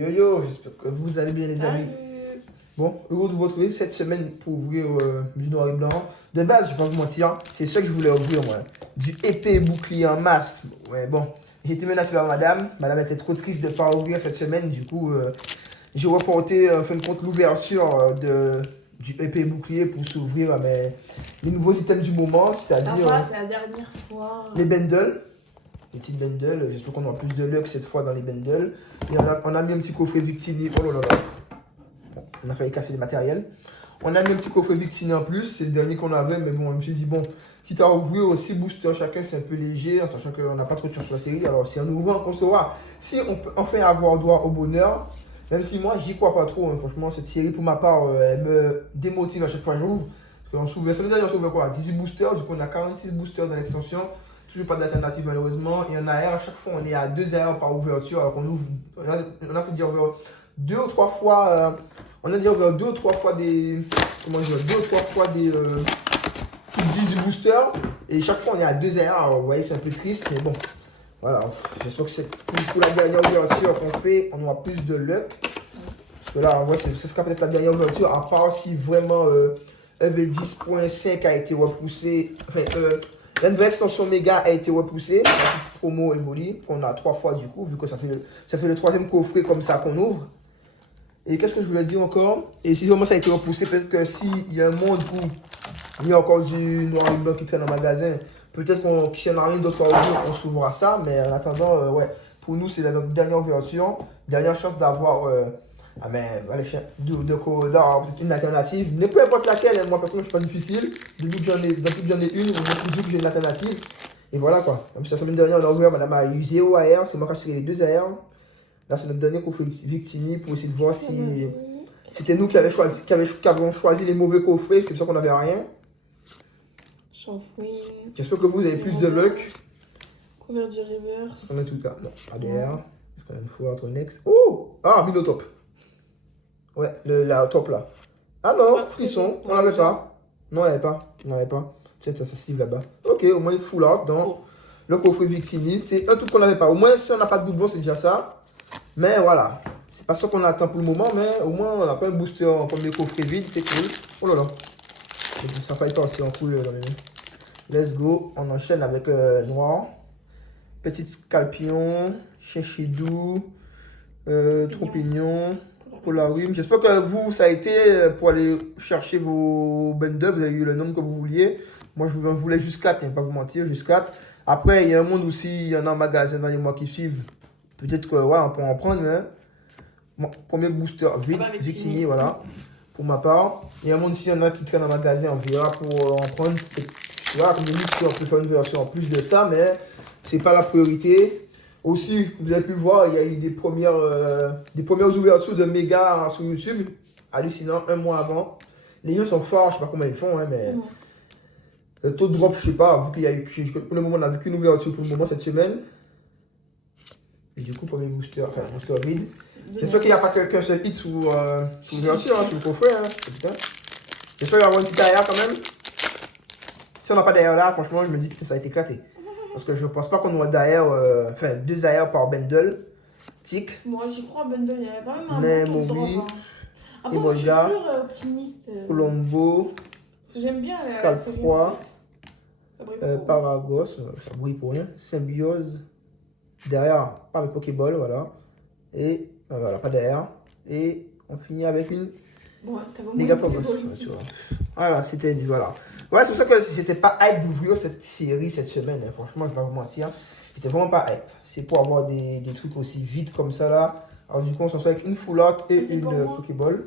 Yo, j'espère que vous allez bien les amis. Salut. Bon, heureux de vous retrouver cette semaine pour ouvrir du noir et blanc. De base, je vais pas vous mentir, c'est ça que je voulais ouvrir moi. Du épée bouclier en masse. Ouais, bon, j'ai été menacé par madame. Madame était trop triste de ne pas ouvrir cette semaine. Du coup, j'ai reporté en fin de compte l'ouverture du épée bouclier pour s'ouvrir les nouveaux items du moment, c'est-à-dire C'est la dernière fois. les bundles. Les petites bundles, j'espère qu'on aura plus de luck cette fois dans les bundles. Et on a mis un petit coffret Victini. Oh là là. Bon, on a failli casser le matériel. On a mis un petit coffret Victini en plus. C'est le dernier qu'on avait, mais bon, je me suis dit, bon, quitte à ouvrir aussi booster chacun, c'est un peu léger, en sachant qu'on n'a pas trop de chance sur la série. Alors, si en ouvrant, on saura si on peut enfin avoir droit au bonheur. Même si moi, j'y crois pas trop. Hein. Franchement, cette série, pour ma part, elle me démotive à chaque fois que j'ouvre. Parce qu'on s'ouvre, la semaine dernière, on s'ouvre quoi? 18 boosters. Du coup, on a 46 boosters dans l'extension. Toujours pas d'alternative malheureusement. Et en AR, à chaque fois, on est à 2 AR par ouverture. Alors qu'on ouvre, on a pu dire ouvert 2 ou 3 fois. On a dit ouvert 2 ou 3 fois des. Comment dire? 2 ou 3 fois des. Plus 10 du booster. Et chaque fois, on est à 2 AR. Alors vous voyez, c'est un peu triste. Mais bon. Voilà. J'espère que c'est pour la dernière ouverture qu'on fait, on aura plus de luck. Parce que là, on voit, ce sera peut-être la dernière ouverture. À part si vraiment EV10.5 a été repoussé. Enfin, la nouvelle extension méga a été repoussée. La petite promo évolue, qu'on a 3 fois du coup, vu que ça fait le 3e coffret comme ça qu'on ouvre. Et qu'est-ce que je voulais dire encore? Et si vraiment ça a été repoussé, peut-être que s'il y a un monde où il y a encore du noir et blanc qui traîne en magasin, peut-être qu'il n'y en a rien d'autre à ouvrir, on s'ouvrira ça. Mais en attendant, ouais, pour nous, c'est la dernière ouverture. Dernière chance d'avoir d'avoir peut-être une alternative. Mais peu importe laquelle, hein, moi personnellement, je suis pas difficile. Depuis que j'en ai une, on me dit que j'ai une alternative. Et voilà quoi. Comme la semaine dernière, on a ouvert, madame a eu 0 AR, c'est moi qui ai tiré les 2 AR. Là, c'est notre dernier coffret Victini pour essayer de voir si c'était nous qui avions choisi les mauvais coffrets, c'est pour ça qu'on n'avait rien. J'espère que vous avez plus de luck. Couvert du reverse. On a tout là. Non, pas de R. Est-ce qu'on a une fois entre next? Oh! Ah, Minotop. Ouais, la top là. Ah non, frisson, on n'avait pas. Non, on n'avait pas. On n'avait pas. Tiens, ça se livre là-bas. Ok, au moins une full art dans le coffret Victini. C'est un truc qu'on n'avait pas. Au moins, si on n'a pas de doublon, c'est déjà ça. Mais voilà. C'est pas ça qu'on attend pour le moment, mais au moins, on n'a pas un booster en premier coffret vide. C'est cool. Oh là là. Ça faille pas aussi en couleur là, let's go. On enchaîne avec noir. Petite scalpion. Chinchidou. Trompignon. Polarum. J'espère que vous, ça a été pour aller chercher vos bundles. Vous avez eu le nombre que vous vouliez. Moi, je voulais juste 4, hein, pas vous mentir, juste 4. Après, il y a un monde aussi, il y en a en magasin dans les mois qui suivent. Peut-être que, ouais, on peut en prendre. Hein. Bon, premier booster, Victini, voilà, pour ma part. Il y a un monde aussi, il y en a qui traînent en magasin, on verra pour en prendre. Voilà, comme je dis, on peut faire une version en plus de ça, mais c'est pas la priorité. Aussi, vous avez pu voir, il y a eu des premières ouvertures de méga sur YouTube. Hallucinant, un mois avant. Les gens sont forts, je sais pas comment ils font, hein, mais le taux de drop, je sais pas, vu qu'il y a eu, pour le moment, on n'a vu qu'une ouverture pour le moment cette semaine. Et du coup, premier booster, enfin, booster vide. J'espère qu'il n'y a pas qu'un seul hit sous l'ouverture, hein, sur le coffret. Hein, j'espère qu'il va y avoir une petite derrière quand même. Si on n'a pas derrière là, franchement, je me dis que ça a été éclaté. Parce que je pense pas qu'on aura derrière, enfin 2 AR par bundle. Tic. Moi j'y crois, bundle, il y avait pas même un bon taux de drop. Après, moi je suis toujours optimiste. Colombo. Parce que j'aime bien Scalproie. Paragos, ça brille pour rien. Symbiose. Derrière, pas mes Pokéball, voilà. Et voilà, pas derrière. Et on finit avec une méga Pogos. Voilà, c'était du voilà. Ouais, c'est pour ça que c'était pas hype d'ouvrir cette série cette semaine. Hein. Franchement, je vais pas vous mentir. J'étais vraiment pas hype. C'est pour avoir des trucs aussi vite comme ça là. Alors du coup, on s'en sort avec une full art et une Pokéball.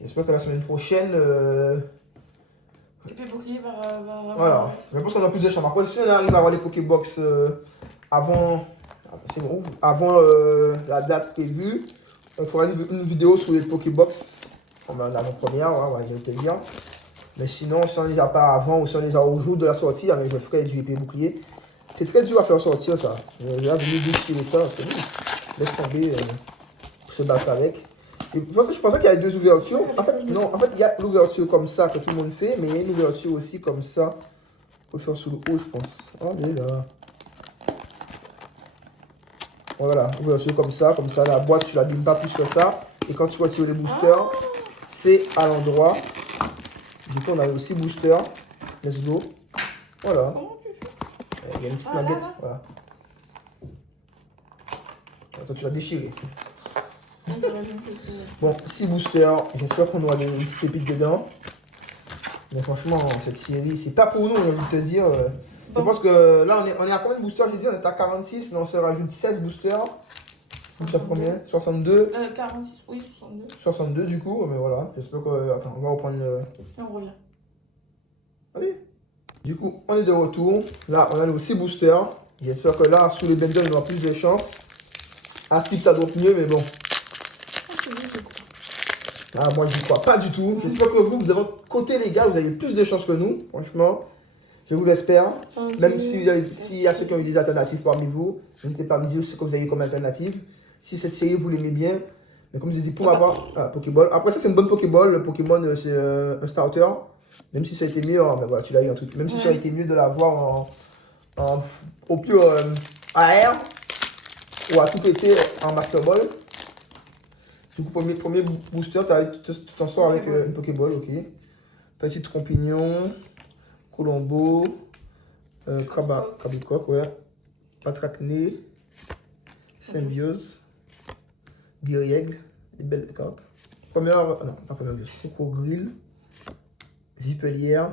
J'espère que la semaine prochaine. Voilà. Je pense qu'on a plus de chambres. Après, si on arrive à avoir les Pokébox avant. C'est bon, avant la date prévue, on fera une vidéo sur les Pokébox. Comme en avant-première, ouais, je vais te le dire. Mais sinon, si on ne les a pas avant ou si on les a au jour de la sortie, je ferai du épée bouclier. C'est très dur à faire sortir ça. J'ai venu bousculer ça. Laisse tomber pour se battre avec. Et, je pensais qu'il y avait 2 ouvertures. En fait, non, en fait, il y a l'ouverture comme ça que tout le monde fait, mais il y a une ouverture aussi comme ça. On peut faire sous le haut, je pense. Oh, mais là. Voilà, ouverture comme ça, la boîte tu l'abîmes pas plus que ça. Et quand tu retires les boosters, c'est à l'endroit. Du coup on a aussi booster. Let's go. Voilà. Il y a une petite maguette. Voilà. Attends, tu l'as déchiré. Bon, 6 boosters. J'espère qu'on aura des petites pépites dedans. Mais franchement, cette série, c'est pas pour nous, j'ai envie de te dire. Je pense que là, on est à combien de boosters? J'ai dit, on est à 46. Là, on se rajoute 16 boosters. Donc, ça fait combien? 62? 46, oui, 62. 62 du coup, mais voilà. J'espère que. Attends, on va reprendre le. On revient. Allez. Du coup, on est de retour. Là, on a nos 6 boosters. J'espère que là, sous les bundles, il y aura plus de chance. À Skip, ça doit mieux, mais bon. Ah, moi, je n'y crois pas du tout. J'espère que vous, de votre côté, les gars, vous avez plus de chance que nous. Franchement, je vous l'espère. Même s'il y a ceux qui ont eu des alternatives parmi vous, n'hésitez pas à me dire ce que vous avez comme alternative. Si cette série, vous l'aimez bien. Mais comme je dis, pour ma part, Pokéball. Après, ça, c'est une bonne Pokéball. Le Pokémon, c'est un starter. Même si ça a été mieux, hein, mais voilà, tu l'as eu un truc. Même si ça a été mieux de l'avoir au pire AR ou à tout péter en Master Ball. Du coup, premier booster, tu t'en sors avec une Pokéball, ok. Petit Trompignon, Colombo, Crabicoque, ouais. Patracné, Symbiose, Guirieg, des belles cartes. Non, pas première biose. Crocogrille, Vipelière,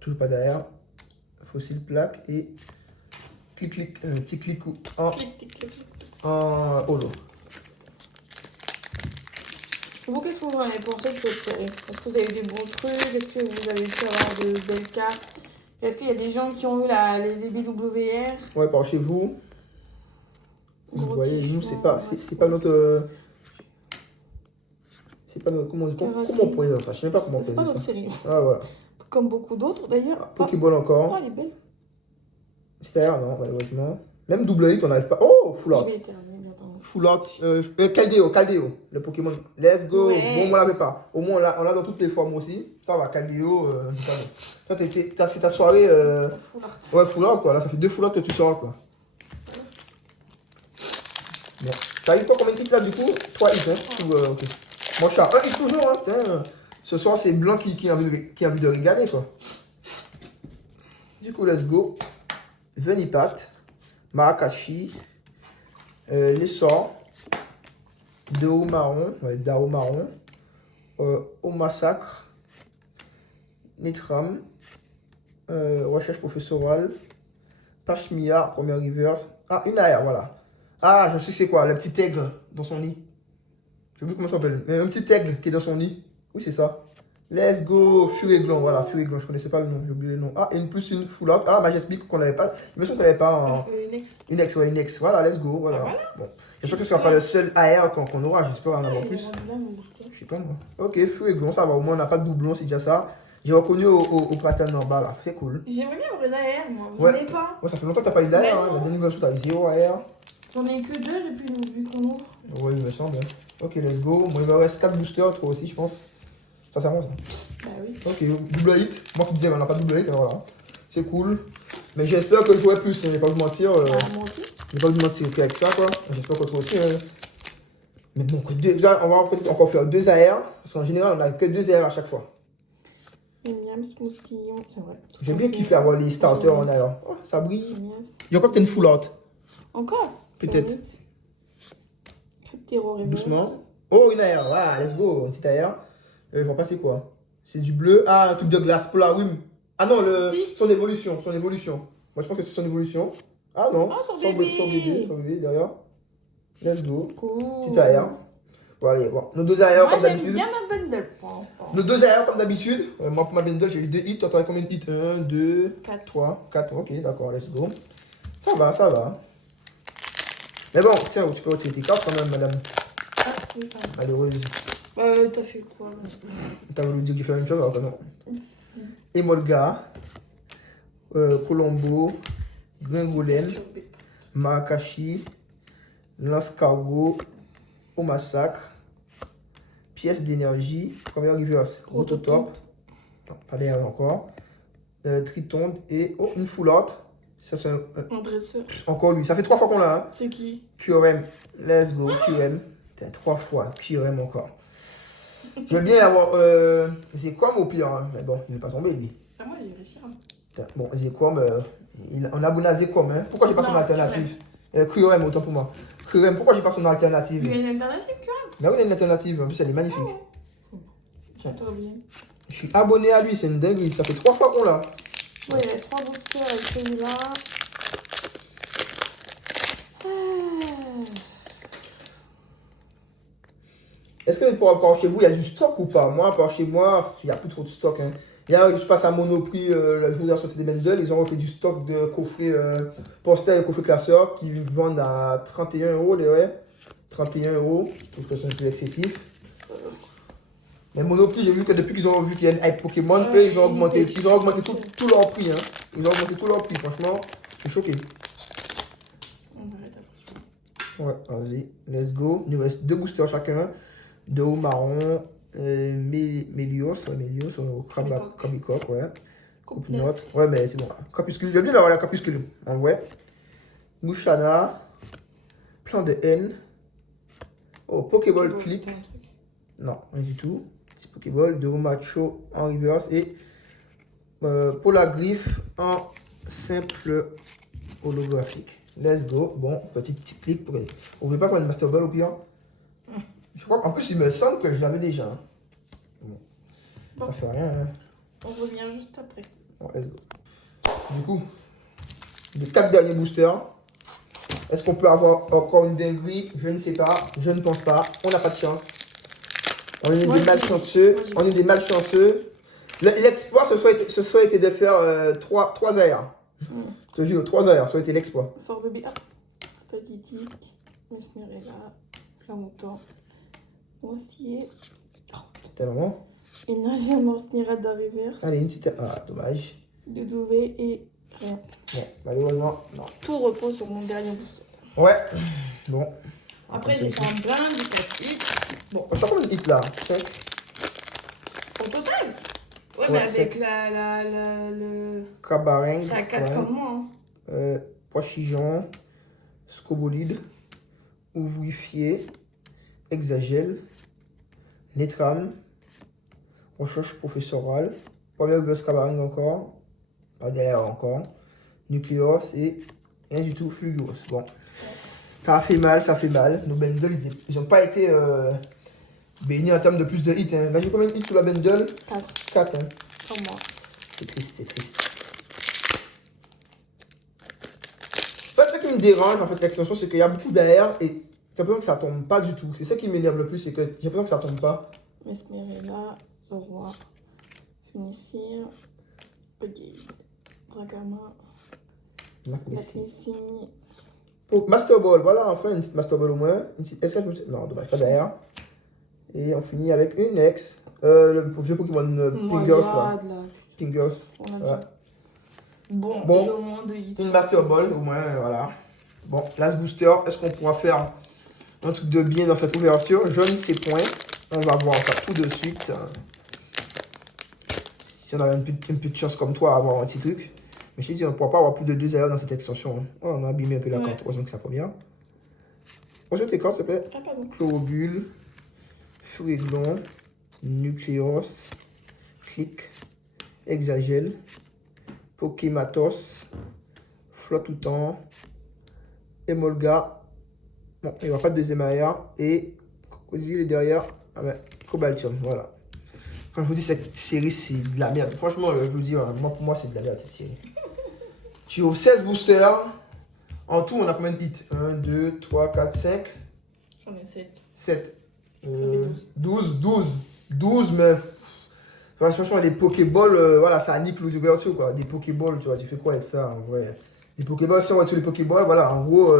toujours pas derrière. Fossile Plaque et Ticlicou en holo. Vous, qu'est-ce que vous en avez pensé de cette série? Est-ce que vous avez eu des bons trucs? Est-ce que vous avez pu avoir de belles cartes? Est-ce qu'il y a des gens qui ont eu les BWR? Ouais, par chez vous. Vous voyez, nous, c'est pas notre. C'est pas notre. Comment on pourrait dire ça? Je sais même pas comment on peut dire ça. Série. Ah, voilà. Comme beaucoup d'autres d'ailleurs. Pokéball encore. Oh, elle est belle. Mystère, non, malheureusement. Même double hit, on n'arrive pas. Oh, full art. Je vais éternuer, attends. Full art. Caldeo, le Pokémon. Let's go. Ouais. Bon, moi, on l'avait pas. Au moins, on l'a dans toutes les formes aussi. Ça va, Caldeo. Toi, c'est ta soirée. Full art. Ouais, full art, quoi. Là, ça fait 2 full art que tu sors, quoi. Bon. T'as eu quoi comme équipe là, du coup? 3 hits, hein. Ok. Moi, je suis à 1 hit toujours, hein. Putain. Ce soir, c'est Blanc qui a envie de regarder, quoi. Du coup, let's go. Venipact, Marakashi, les sorts, Dao marron, au massacre, Nitram, recherche professorale, Pashmia, première reverse. Ah, une AR, voilà. Ah, je sais c'est quoi, le petit aigle dans son nid. Je sais plus comment ça s'appelle, mais un petit aigle qui est dans son nid. Oui, c'est ça. Let's go, Furiglan, voilà, Furiglan, je connaissais pas le nom, j'ai oublié le nom. Ah, et une plus une full out. Ah, Majestic qu'on n'avait pas. Il me semble qu'on n'avait pas en. Une ex, voilà, let's go, voilà. Bon. J'espère que ce sera pas le seul AR qu'on aura, j'espère en avoir plus. Je sais pas moi. Ok, Furiglan, ça va, au moins on n'a pas de doublon, c'est déjà ça. J'ai reconnu au pattern en bas là, c'est cool. J'aimerais bien avoir une AR, moi, j'en Ouais. ai pas. Ouais, ça fait longtemps que t'as pas eu d'AR, hein. La dernière version t'as 0 AR. J'en ai que 2 depuis vu qu'on ouvre. Ouais, il me semble. Ok, let's go. Moi, il me reste 4 boosters, toi aussi, je pense. Ça, c'est à moi, ça. Bah oui. Ok, double hit. Moi qui disais, on n'a pas de double hit, mais voilà. C'est cool. Mais j'espère que je jouerai plus, hein. Je vais pas vous mentir. Moi aussi. Je vais pas vous mentir avec ça, quoi. J'espère que toi aussi. Hein. Mais bon, déjà, on va encore faire 2 AR. Parce qu'en général, on a que 2 AR à chaque fois. Miam, Smoothillon, c'est vrai. J'aime bien kiffer avoir les starters en AR. Oh, ça brille. Il y a encore peut-être une full out. Encore? Peut-être. Cryptero Reverse. Doucement. Oh, une AR. Voilà, let's go. Une petite AR. Je vois pas c'est quoi. C'est du bleu. Ah, un truc de glace. Polarium. Ah non, son évolution. Moi, je pense que c'est son évolution. Ah non. Ah, son bébé. Son bébé derrière. Let's go. Cool. Petite AR. Voilà, allez, bon. Nos 2 AR comme d'habitude. J'aime bien ma bundle pour l'instant. Nos 2 AR comme d'habitude. Moi, pour ma bundle, j'ai eu 2 hits. Toi, t'aurais combien de hits? 1, 2, 4. 3, 4. Ok, d'accord, let's go. Ça va, ça va. Mais bon, tiens, tu peux retirer tes cartes quand même, madame. Ah, oui, Malheureuse. t'as fait quoi? T'as voulu dire que j'ai fait la même chose alors que non. Si. Emolga, Colombo, Gringolen, Marakashi, Lance Cargo, au massacre, pièce d'énergie, première reverse, Rototop, non, pas derrière encore, Tritombe et une full out, Ça, c'est Un dresseur. encore lui. Ça fait 3 fois qu'on l'a. Hein. C'est qui? QRM. Let's go, QRM. Putain, 3 fois. QRM encore. Je veux bien avoir Zequam au pire. Hein. Mais bon, il ne veut pas tomber, lui. Ah, moi, j'ai réussi. Hein. Putain, bon, Zequam, on a abonné à Zequam. Hein. Pourquoi j'ai pas son alternative? QRM, autant pour moi. QRM, pourquoi j'ai pas son alternative? Il y a une alternative, QRM? Mais oui, il y a une alternative. En plus, elle est magnifique. J'entends bien. Je suis abonné à lui, c'est une dinguerie. Ça fait 3 fois qu'on l'a. Ouais, il y a 3 boosters avec celui-là. Est-ce que par chez vous, il y a du stock ou pas? Moi, par chez moi, il n'y a plus trop de stock. Hein. Je passe à Monoprix, le jour de la société des bundles, ils ont refait du stock de coffrets posters et coffrets classeurs qui vendent à 31 €, ouais. 31 €, je trouve que c'est un peu excessif. Mais Monoprix, j'ai vu que depuis qu'ils ont vu qu'il y a une hype Pokémon, ils ont augmenté tout leur prix. Hein. Ils ont augmenté tout leur prix, franchement, je suis choqué. Ouais, vas-y, let's go. Il nous reste 2 boosters chacun. 2 hauts marron, Mélios, Krabicoque, ouais. Coupe-note. Ouais, mais c'est bon. Crapuscule, j'aime bien avoir la crapuscule. En vrai. Mouchana. Plan de haine. Oh, Pokéball Click. Non, rien du tout. C'est Pokéball. De Macho en reverse. Et Polagriffe en simple holographique. Let's go. Bon, petit clic. On ne veut pas prendre une Master Ball au pire. Je crois qu'en plus, il me semble que je l'avais déjà. Hein. Bon. Ça fait rien. Hein. On revient juste après. Bon, let's go. Du coup, les 4 derniers boosters. Est-ce qu'on peut avoir encore une dinguerie? Je ne sais pas. Je ne pense pas. On n'a pas de chance. On est des malchanceux. On est des malchanceux. L'exploit, ce soit été de faire 3 AR. Je te jure, 3 AR, ça aurait été l'exploit. Sort de BA. Statistique. Mesmerella. Flamouton. Moissier. Tellement. Énergie Morse-Nirada reverse. Allez, une petite. Ah, dommage. De Douvé et rien. Bon, malheureusement, non. Tout repose sur mon dernier booster. Ouais. Bon. Après, j'ai fait un plein du classique. Bon. Je sais pas combien de hits là. 5. Au total? Ouais, mais avec le. Cabaret. C'est à 4 comme moi. Hein. Poichigeon. Scobolide. Ouvrifié. Exagèle. Netram. Recherche professorale. Premier buzz Cabaret encore. Pas derrière encore. Nucléos et rien du tout Fluos. Bon. Ça a fait mal, ça fait mal. Nos bundles, ils n'ont pas été bénis en termes de plus de hits. Hein. Imagine combien de hits sur la bundle? 4. Hein. Comme moi. C'est triste, c'est triste. En fait, ce qui me dérange, en fait, l'extension, c'est qu'il y a beaucoup d'air et j'ai l'impression que ça tombe pas du tout. C'est ça qui m'énerve le plus, c'est que j'ai l'impression que ça tombe pas. Mesmerella, Zoroa, Funissir, Peggy, Dragama, Lacnissini. Oh, Master Ball, voilà, enfin une petite Master Ball au moins. Est-ce que je me... Non, dommage, pas derrière. Et on finit avec une ex. Le vieux Pokémon Pingers là. Pingers. Ouais. Bon, au moins de hits. Une Master Ball au moins, voilà. Bon, Last Booster, est-ce qu'on pourra faire un truc de bien dans cette ouverture? Je ne sais point. On va voir ça tout de suite. Si on avait une petite chance comme toi à avoir un petit truc. Mais je te dis, on ne pourra pas avoir plus de 2 erreurs dans cette extension. Oh, on a abîmé un peu la carte. Heureusement que ça va bien. Bonjour tes cartes, s'il te plaît. Ah, pardon. Chlorobule, Furéglon, Nucléos, Click, Exagèle, Pokématos, Flottoutan, Emolga. Bon, il n'y aura pas de deuxième arrière. Et, il est derrière. Ah ben, Cobaltium, voilà. Quand je vous dis cette série, c'est de la merde. Franchement, je vous dis, pour moi, c'est de la merde cette série. Tu as 16 boosters. En tout, on a combien de hits? 1, 2, 3, 4, 5. J'en ai 7. 7. 12, mais. Franchement, les Pokéballs, voilà, ça nique les ouvertures, quoi. Des Pokéballs, tu vois, tu fais quoi avec ça, en vrai? Les Pokéballs, si on va sur les Pokéballs, voilà, en gros,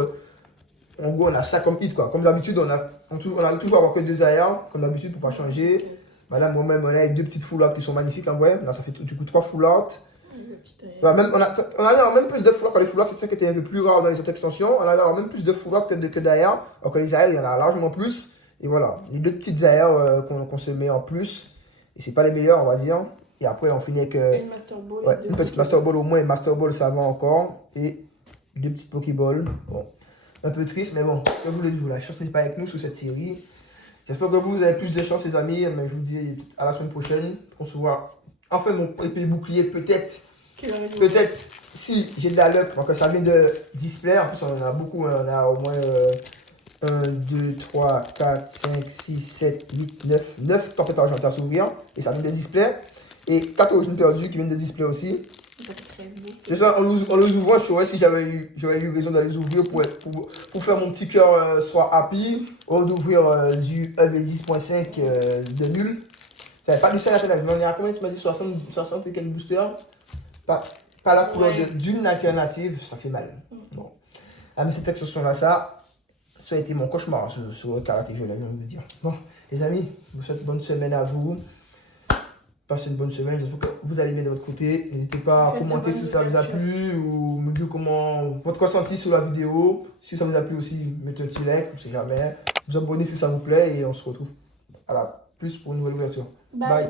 on a ça comme hit, quoi. Comme d'habitude, on arrive toujours à avoir que 2 AR, comme d'habitude, pour pas changer. Bah là, moi-même, on a 2 petites full art qui sont magnifiques, en vrai. Là, ça fait du coup 3 full art. Voilà, on a même plus de full art que les full art, c'est ça qui était un peu plus rare dans les autres extensions. On a même plus de full art que d'AR. Alors que les AR, il y en a largement plus. Et voilà, les 2 petites AR qu'on se met en plus. Et c'est pas les meilleurs, on va dire. Et après, on finit avec Une Master Ball. ouais, une petite Master Ball au moins, une Master Ball, ça va encore. Et 2 petites Pokéballs. Bon, un peu triste, mais bon, comme je vous l'ai dit, la chance n'est pas avec nous sur cette série. J'espère que vous avez plus de chance, les amis. Mais je vous dis à la semaine prochaine. On se voit. Enfin, mon épée bouclier, peut-être. Peut-être si j'ai de la luck. Donc, ça vient de display. En plus, on en a beaucoup. On a au moins 1, 2, 3, 4, 5, 6, 7, 8, 9 tempêtes argentales à s'ouvrir. Et ça vient de display. Et 4 origines perdues qui viennent de display aussi. C'est ça, en les ouvrant, je saurais si j'avais eu raison d'aller les ouvrir pour faire mon petit cœur soit happy, ou d'ouvrir du EV10.5 de nul. J'avais pas du seul alternative, mais on est à combien tu m'as dit 60 et quelques boosters? Pas la couleur d'une alternative, ça fait mal. Bon. Ah, mais cette extension-là, ça a été mon cauchemar sur le karaté, je vais vous dire. Bon, les amis, je vous souhaite une bonne semaine à vous. Passez une bonne semaine, j'espère que vous allez bien de votre côté. N'hésitez pas à commenter si ça vous a plu ou me dire comment votre ressenti sur la vidéo. Si ça vous a plu aussi, mettez un petit like, on sait jamais. Vous abonnez si ça vous plaît et on se retrouve à la plus pour une nouvelle ouverture. Bye.